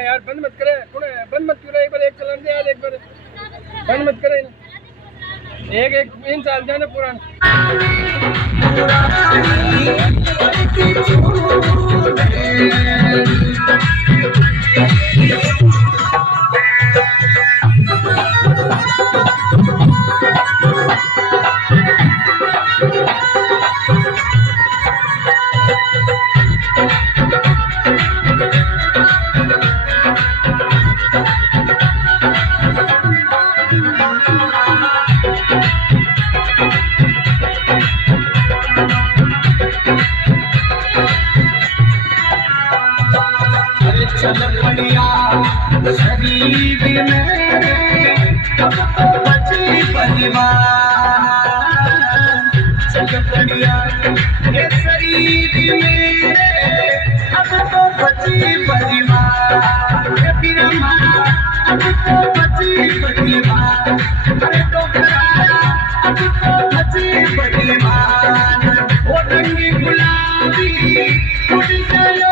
यार बंद मत करे, बंद मत करो, एक बार एक चलन दे यार, एक बार बंद मत करे ना, एक एक इन साल जाने पुराना। चल बढ़िया शरीर मेरे अब तो बची परिवार, चल बढ़िया ये शरीर मेरे अब तो बची परिवार, फिर हमारा अब तो बची परिवार, अरे तो कराया अब तो बची परिवार, वो रंगी गुलाबी उड़ गया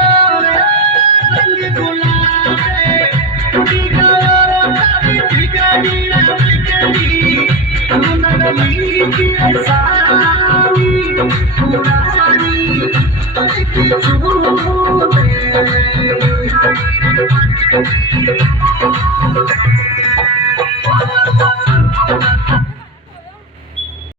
Thank you.